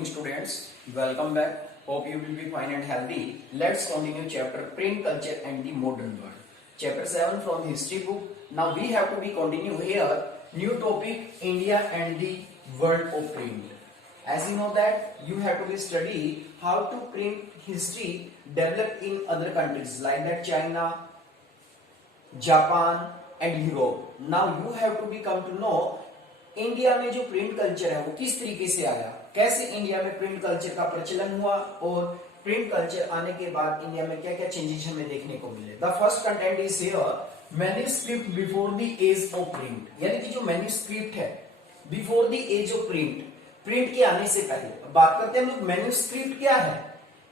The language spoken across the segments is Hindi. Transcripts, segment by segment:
morning students, welcome back. Hope you will be fine and healthy. Let's continue chapter print culture and the modern world. Chapter 7 from history book. Now we have to be continue here. New topic India and the world of print. As you know that you have to be study how to print history developed in other countries like that China, Japan and Europe. Now you have to be come to know India में जो प्रिंट कल्चर है वो किस तरीके से आया, कैसे इंडिया में प्रिंट कल्चर का प्रचलन हुआ और प्रिंट कल्चर आने के बाद इंडिया में क्या क्या चेंजेस हमें देखने को मिले। The first content is here manuscript before the age of print, यानी कि जो मैन्युस्क्रिप्ट है before the age of print, print के आने से पहले। बात करते हैं हम लोग मैन्युस्क्रिप्ट क्या है।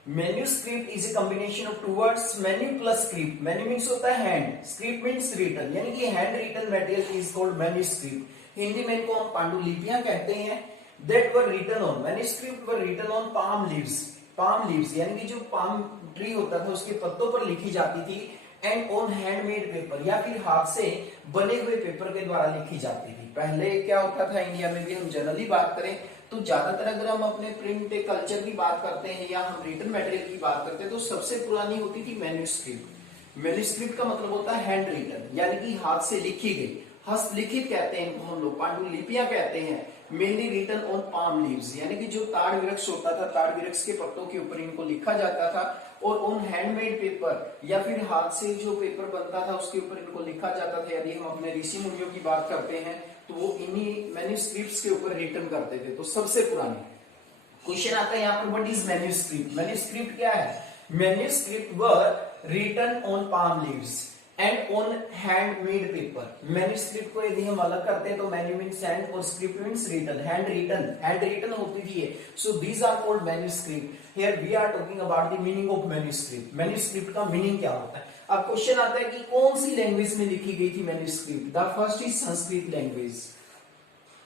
Manuscript is a combination of two words, manu plus script. Manu means होता है हैंड, स्क्रिप्ट मींस रिटन, यानी कि hand written material is called manuscript. Hindi में इनको हम पांडुलिपियां कहते हैं। That were written on, manuscript were written on palm leaves. Palm leaves यानी कि जो पाम ट्री होता था उसके पत्तों पर लिखी जाती थी, एंड ऑन हैंडमेड पेपर या फिर हाथ से बने हुए पेपर के द्वारा लिखी जाती थी। पहले क्या होता था इंडिया में भी, हम जनरली बात करें तो ज्यादातर अगर हम अपने प्रिंट कल्चर की बात करते हैं या हम रिटन मटेरियल की बात करते हैं तो सबसे पुरानी होती थी मैन्युस्क्रिप्ट। मैन्युस्क्रिप्ट का मतलब होता है हैंड रिटन, यानी कि हाथ से लिखी गई, हस्तलिखित कहते हैं इनको हम लोग, पांडुलिपियां कहते हैं। Mainly written on palm leaves, यानी कि जो ताड़ वृक्ष होता था, ताड़ वृक्ष के पत्तों के ऊपर इनको लिखा जाता था, और ऑन हैंडमेड पेपर या फिर हाथ से जो पेपर बनता था उसके ऊपर इनको लिखा जाता था। यदि हम अपने ऋषि मुनियों की बात करते हैं तो वो इन्हीं मैन्युस्क्रिप्ट्स के ऊपर रिटन करते थे। तो सबसे पुरानी क्वेश्चन आता है यहाँ पर, व्हाट इज मैन्युस्क्रिप्ट। मैन्युस्क्रिप्ट क्या है। Manuscript were written on palm leaves and on handmade paper. Manuscript को यदि हम अलग करते हैं तो मैन्यू मींस हैंड और script means written, hand written होती थी ये। So these are called manuscript. Here we are talking about the meaning of manuscript. Manuscript का मीनिंग क्या होता है। अब क्वेश्चन आता है कि कौन सी लैंग्वेज में लिखी गई थी manuscript. The first is Sanskrit language.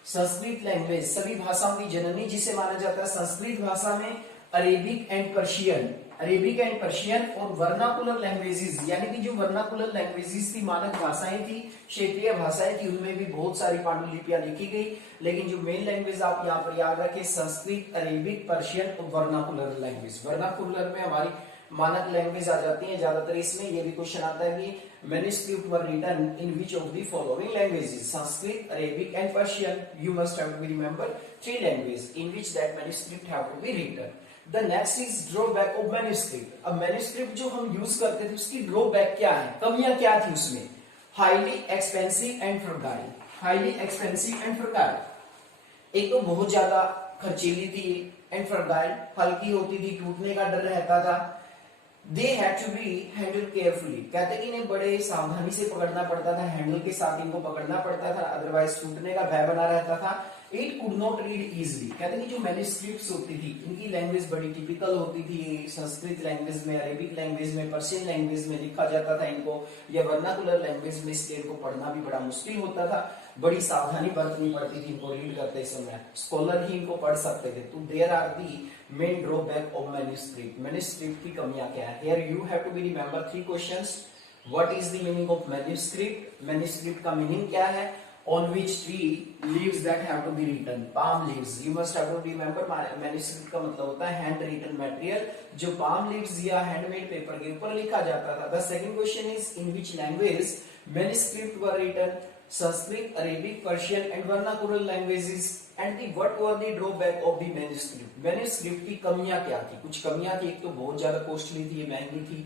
Sanskrit language सभी भाषाओं की जननी जिसे माना जाता है। संस्कृत भाषा में Arabic and Persian, Arabic and Persian और वर्नाकुलर लैंग्वेजेस, यानी कि जो वर्नाकुलर लैंग्वेजेस थी, मानक भाषाएं थी, क्षेत्रीय भाषाएं थी, उनमें भी बहुत सारी पांडुलिपियां लिखी गई। लेकिन जो मेन लैंग्वेज आप यहाँ पर याद रखें, संस्कृत, अरेबिक, पर्शियन और वर्नाकुलर लैंग्वेज। वर्नाकुलर में हमारी मानक लैंग्वेज आ जाती है ज्यादातर। इसमें यह भी क्वेश्चन आता है कि manuscript were written in which of the following languages, Sanskrit, Arabic and Persian. You must have to be remember three language in which that manuscript have to be written. The next is drawback of manuscript। अब मैन्युस्क्रिप्ट जो हम यूज करते थे उसकी ड्रॉबैक क्या है, कमियां क्या थी उसमें। Highly expensive and fragile, highly expensive and fragile. एक तो बहुत ज्यादा खर्चीली थी एंड फ्रगाइल, हल्की होती थी, टूटने का डर रहता था। They had to be handled carefully, कहते कि इन्हें बड़े सावधानी से पकड़ना पड़ता था, हैंडल के साथ इनको पकड़ना पड़ता था, अदरवाइज टूटने का भय बना रहता था। It could not read easily, कहते कि जो मैन्युस्क्रिप्ट्स होती थी इनकी लैंग्वेज बड़ी टिपिकल होती थी। संस्कृत लैंग्वेज में, अरेबिक लैंग्वेज में, पर्शियन लैंग्वेज में लिखा जाता था इनको, या वर्नाकुलर लैंग्वेज में, इसलिए इनको पढ़ना भी बड़ा मुश्किल होता था। बड़ी सावधानी बरतनी पड़ती थी इनको रीड करते समय, स्कॉलर ही इनको पढ़ सकते थे। तो there are the main drawback of manuscript. Manuscript की कमियां क्या है। Here you have to be remember three questions. What is the meaning of manuscript, manuscript का मीनिंग क्या है। On which tree leaves that have to be written, palm leaves। You must have to remember manuscript का मतलब होता है hand written material जो palm leaves या handmade paper के ऊपर लिखा जाता था। The second question is in which language manuscript were written, Sanskrit, Arabic, Persian and vernacular languages। And the what were the drawback of the manuscript। manuscript की कमियां क्या थी। कुछ कमियां थी, एक तो बहुत ज्यादा कॉस्टली थी, महंगी थी,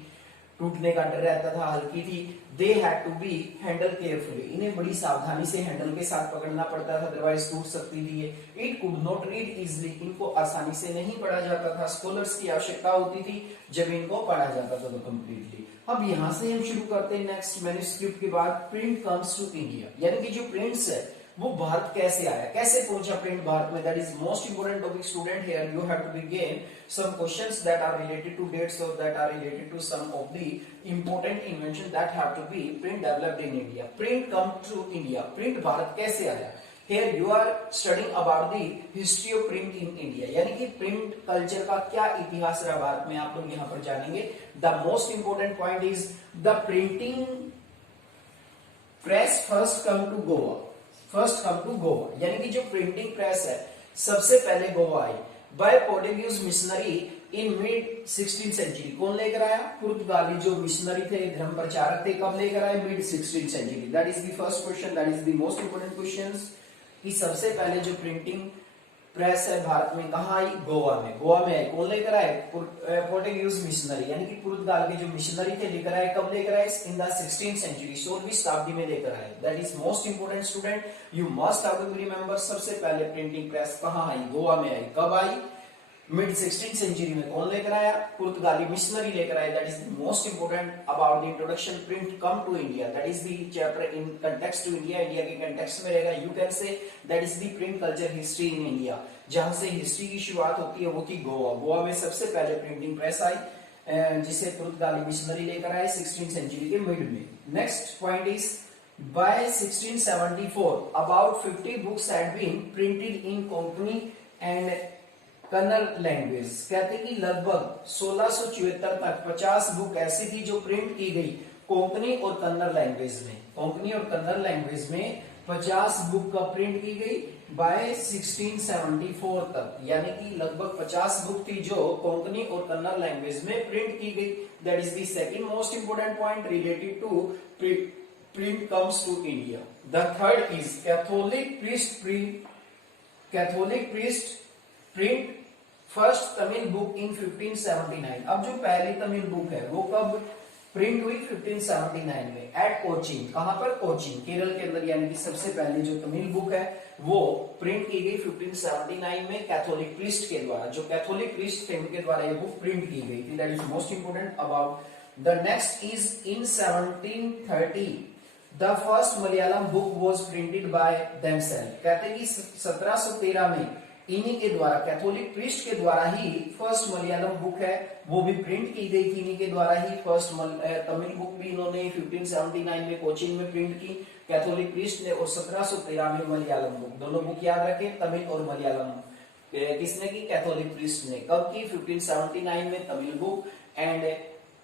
टूटने का डर रहता था, हल्की थी। They had to be handle carefully, इन्हें बड़ी सावधानी से हैंडल के साथ पकड़ना पड़ता था, अदरवाइज टूट सकती थी ये। It could not read easily, इनको आसानी से नहीं पढ़ा जाता था। स्कॉलर्स की आवश्यकता होती थी जब इनको पढ़ा जाता था तो कंप्लीटली। अब यहाँ से हम शुरू करते हैं नेक्स्ट। मैन्युस्क्रिप्ट के बाद प्रिंट कम्स टू इंडिया, यानी कि जो प्रिंट्स है वो भारत कैसे आया, कैसे पहुंचा प्रिंट भारत में। That is most important topic student. Here you have to begin some questions that are related to dates or that are related to some of the important invention that have to be print developed in India। print come to India, print Bharat कैसे आया। Here you are studying about the history of print in India, यानी कि प्रिंट कल्चर का क्या इतिहास रहा भारत में, आप लोग यहाँ पर जानेंगे। The most important point is the printing press first come to Goa, यानी कि जो प्रिंटिंग प्रेस है सबसे पहले गोवा आई। By Portuguese missionary in mid 16th century. कौन लेकर आया? पुर्तगाली जो मिशनरी थे, धर्म प्रचारक थे, कब लेकर आए? Mid 16th century. That is the first question, that is the most important question कि सबसे पहले जो प्रिंटिंग प्रेस है भारत में कहाँ आई? गोवा में। गोवा में आई। कौन लेकर आए? पोर्टुगीज मिशनरी, यानी कि पुर्तगाल के जो मिशनरी थे लेकर आए। कब लेकर आए? इन द 16th सेंचुरी, 16वीं शताब्दी में लेकर आए। That is most important student, you must have to remember. सबसे पहले प्रिंटिंग प्रेस कहाँ आई? गोवा में आई। कब आई? मिड 16th सेंचुरी में। कौन लेकर आया? पुर्तगाली मिशनरी लेकर आए। That is the most important about the introduction print come to India. That is the chapter in context to India. India के कंटेक्स्ट में रहेगा। You can say that is the print culture history in India. जहां से हिस्ट्री की शुरुआत होती है वो थी गोवा। गोवा में सबसे पहले प्रिंटिंग प्रेस आई, जिसे पुर्तगाली मिशनरी लेकर आए 16th सेंचुरी के मिड में। Next point is by 1674 about 50 books had been printed in Konkani and Kannada language. कहते कि लगभग 1674 तक 50 बुक ऐसी थी जो प्रिंट की गई कोंकणी और कन्नड़ लैंग्वेज में। कोंकणी और कन्नड़ लैंग्वेज में 50 बुक का प्रिंट की गई बाय 1674 तक, यानी कि लगभग 50 बुक थी जो कोंकणी और कन्नड़ लैंग्वेज में प्रिंट की गई। That is the second most important point related to print comes to India. The third is Catholic priest print first Tamil book in 1579। अब जो पहली तमिल बुक है वो कब प्रिंट हुई? 1579 में एट कोचीन। कहां पर? कोचीन, केरल के अंदर। यानी कि सबसे पहले जो तमिल बुक है वो प्रिंट की गई 1579 में कैथोलिक प्रीस्ट के द्वारा। जो कैथोलिक प्रीस्ट थे उनके द्वारा ये बुक प्रिंट की गई थी। That is most important about. The next is in 1730 the first Malayalam book was printed by themselves. कहते हैं कि 1713 में इन्हीं के द्वारा, कैथोलिक प्रीस्ट के द्वारा ही फर्स्ट मलयालम बुक है वो भी प्रिंट की गई थी। इन्हीं के द्वारा ही फर्स्ट तमिल बुक भी इन्होंने 1579 में कोचीन में प्रिंट की, कैथोलिक प्रीस्ट ने, और 1713 में मलयालम बुक। दोनों बुक याद रखें, तमिल और मलयालम। किसने की? कैथोलिक प्रीस्ट ने। कब की? 1579 में तमिल बुक एंड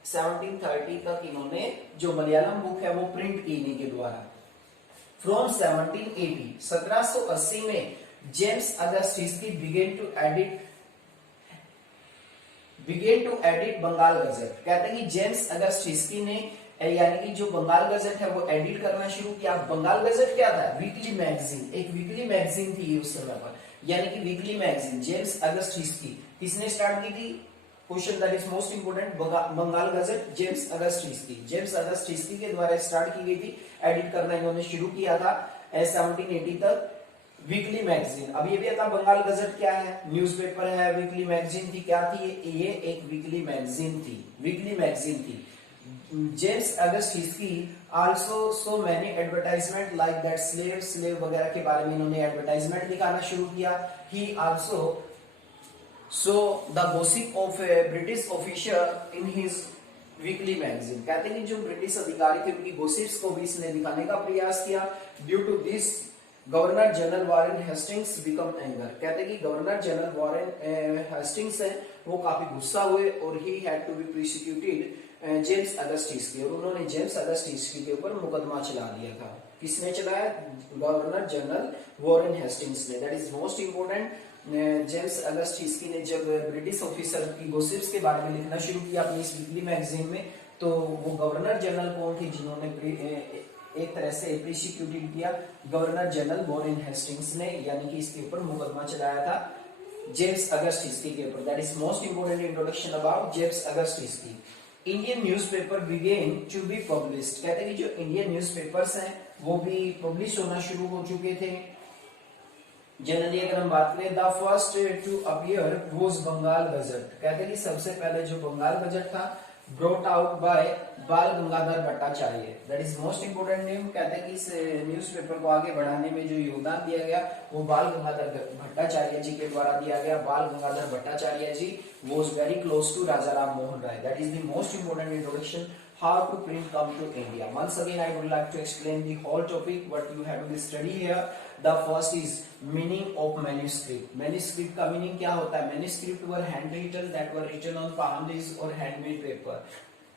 1730 तक इन्होंने जो मलयालम बुक है वो प्रिंट की इन्हीं के द्वारा। फ्रॉम 1780 में James August Hicky began to edit Bengal Gazette. कहते हैं कि जेम्स अगस्ट हिस्की ने, यानी कि जो बंगाल गजट है वो एडिट करना शुरू किया। बंगाल गजट क्या था? वीकली मैगजीन, एक वीकली मैगजीन थी उस समय पर, यानी कि weekly magazine. James August Hicky किसने स्टार्ट की थी? Question that is most important. Bengal Gazette James August Hicky, James August Hicky के द्वारा स्टार्ट की गई थी। एडिट करना इन्होंने शुरू किया था 1780 तक। वीकली मैगजीन, अब ये भी आता बंगाल गजट क्या है? न्यूज़पेपर है, वीकली मैगजीन थी। क्या थी ये? एक वीकली मैगजीन थी, वीकली मैगजीन थी। James August whisky also so many advertisement like that slave वगैरह के बारे में इन्होंने एडवर्टाइजमेंट दिखाना शुरू किया। ही also so the gossip of A British officer in his weekly magazine. कहते हैं कि जो ब्रिटिश अधिकारी थे उनकी गॉसिप्स को भी इसने दिखाने का प्रयास किया। Due to this governor general Warren Hastings become anger. कहते हैं कि गवर्नर जनरल वॉरेन हेस्टिंग्स है वो काफी गुस्सा हुए और he had to be prosecuted James August Hicky, और उन्होंने जेम्स अगस्ट हिस्की के ऊपर मुकदमा चला दिया था। किसने चलाया? गवर्नर जनरल वॉरेन हेस्टिंग्स ने। That is most important. James August whisky ने जब ब्रिटिश ऑफिसर की गॉसिप्स के बारे में लिखना शुरू किया अपनी इस वीकली मैगजीन में, तो वो गवर्नर जनरल कौन थे जिन्होंने एक तरह से प्रोसिक्यूटेड किया? गवर्नर जनरल वॉरेन हेस्टिंग्स ने, यानी कि इसके ऊपर मुकदमा चलाया था जेम्स अगस्ट हिस्की के ऊपर। That is most important introduction about James August Hicky. Indian newspaper began to be published. कहते हैं कि जो इंडियन न्यूज़पेपर्स हैं वो भी पब्लिश होना शुरू हो चुके थे। जनरली अगर हम बात करें, the first to appear was Bengal Gazette. कहते हैं कि सबसे पहले जो बंगाल गजट था brought out by Bal Gangadhar Bhattacharya. That is most important name. कहते हैं कि इस न्यूज़पेपर को आगे बढ़ाने में जो योगदान दिया गया वो बाल गंगाधर भट्टाचार्य जी के द्वारा दिया गया। Bal Gangadhar Bhattacharya ji was very close to Raja Ram Mohan Roy. That is the most important introduction how to print come to India. Once again I would like to explain the whole topic what you have to study here. The first is meaning of manuscript. Manuscript का meaning क्या होता है? Manuscript were handwritten that were written on palm leaves or handmade paper.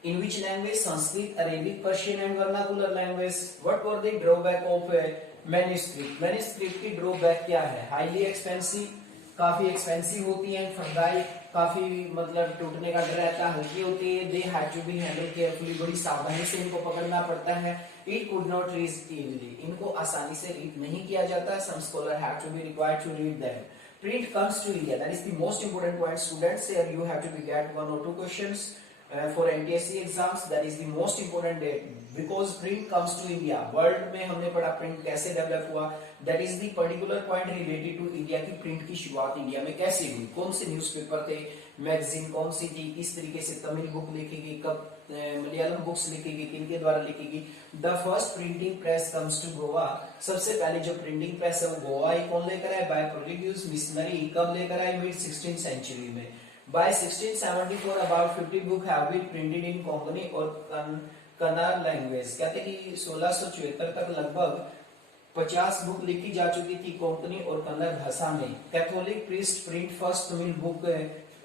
In which language? Sanskrit, Arabic, Persian and vernacular language. What were the drawback of manuscript? Manuscript की drawback क्या है? Highly expensive, काफी एक्सपेंसिव होती हैं, फंगाई काफी मतलब टूटने का डर रहता है, हल्की होती है, they have to be handle carefully, बड़ी सावधानी से इनको पकड़ना पड़ता है। It could not read easily, इनको आसानी से रीड नहीं किया जाता। Some scholar have to be required to read them. Print comes to India, that is the most important point, students. Here you have to be get 1 or 2 questions for NTSC exams. That is the most important date because print comes to India. World में हमने पढ़ा print कैसे डेवलप हुआ, that is the particular point related to India की print की शुरुआत इंडिया में कैसे हुई, कौन से न्यूज़पेपर थे, मैगजीन कौन सी थी, किस तरीके से तमिल बुक लिखी गई, कब मलयालम बुक्स लिखी गई, किनके द्वारा लिखी गई। The first printing press comes to Goa, सबसे पहले जो प्रिंटिंग प्रेस है वो गोवा ही कौन लेकर आए, बाय पोर्टुगीज मिशनरी, कब लेकर आए, मिड 16th सेंचुरी में। By 1674 about 50 book have been printed in Konkani और कन्नड़ लैंग्वेज। कहते हैं कि 1674 तक लगभग 50 बुक लिखी जा चुकी थी कोंकणी और कन्नड़ भाषा में। Catholic priest print first Tamil book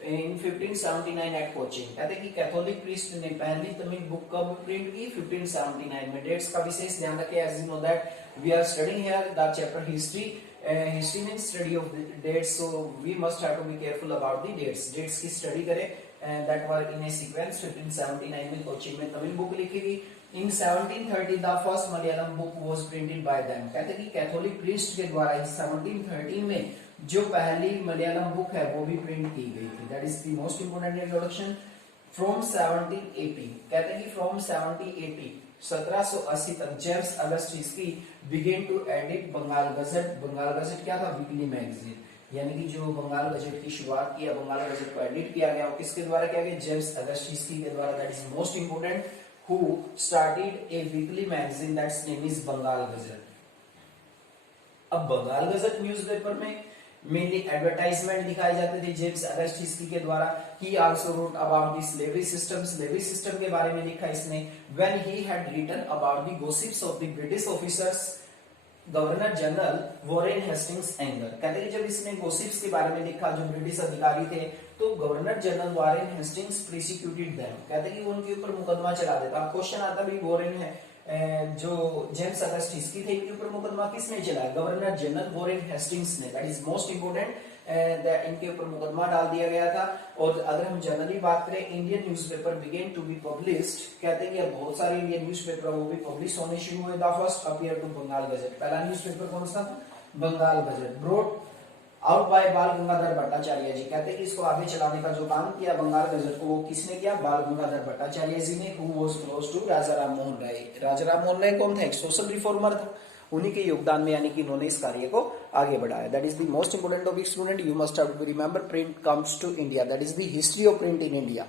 in 1579 at Cochin. कहते हैं कि कैथोलिक प्रीस्ट ने पहली तमिल बुक कब प्रिंट की, 1579 में। डेट्स का विशेष ध्यान रखें, as you know that we are studying here the chapter history. History means study of dates, so we must have to be careful about the dates. Dates की स्टडी करें, that were in a sequence. 1579 में कोचिन में तमिल बुक लिखी गई। In 1730 the first Malayalam book was printed by them। कहते हैं कि कैथोलिक प्रीस्ट के द्वारा 1730 में जो पहली मलयालम बुक है वो भी प्रिंट की गई थी। That is the most important introduction. From 1780, कहते हैं कि फ्रॉम 1780 1780 तक James August Hicky began to edit Bengal Gazette. Bengal Gazette क्या था, वीकली मैगजीन, यानी कि जो बंगाल गजट की शुरुआत किया, बंगाल गजट को एडिट किया गया, किसके द्वारा किया गया, जेम्स अगस्ट हिस्की के द्वारा। That is most important, who started a weekly magazine that's name is Bengal Gazette. अब बंगाल गजट न्यूज़पेपर में मेनली एडवर्टाइजमेंट दिखाए जाते थे जेम्स अगस्ट हिस्की के द्वारा। He also wrote about the slavery system, slavery system के बारे में लिखा इसने। When he had written about the gossips of the British officers governor general Warren Hastings anger. कहते हैं जब इसने गॉसिप्स के बारे में लिखा, जो ब्रिटिश अधिकारी थे, तो governor general Warren Hastings prosecuted them. कहते हैं कि वो उनके ऊपर मुकदमा चला देता। अब क्वेश्चन आता भी, वॉरेन है जो जेम्स अगस्ट हिस्की थे, इनके ऊपर मुकदमा किसने चलाया, गवर्नर जनरल वॉरेन हेस्टिंग्स ने। दैट इज मोस्ट इंपोर्टेंट, इनके ऊपर मुकदमा डाल दिया गया था। और अगर हम जनरली बात करें, Indian newspaper began to be published. कहते हैं कि अब बहुत सारे इंडियन न्यूज़पेपर वो भी पब्लिश होने शुरू हुए। The first appear to Bengal Gazette, पहला न्यूज़पेपर कौन सा था, Bengal Gazette. Brought out by Bal Gangadhar Bhattacharya जी। कहते हैं कि इसको आगे चलाने का जो काम किया बंगाल गजट को, वो किसने किया, बाल गंगाधर भट्टाचार्य जी ने। Who was close to Raja Ram Mohan राय। राजा राम मोहन राय कौन था, एक सोशल रिफॉर्मर था, उन्हीं के योगदान में, यानी कि इन्होंने इस कार्य को आगे बढ़ाया। That is the most important topic student, you must have to remember print comes to India. That is the history of print in India.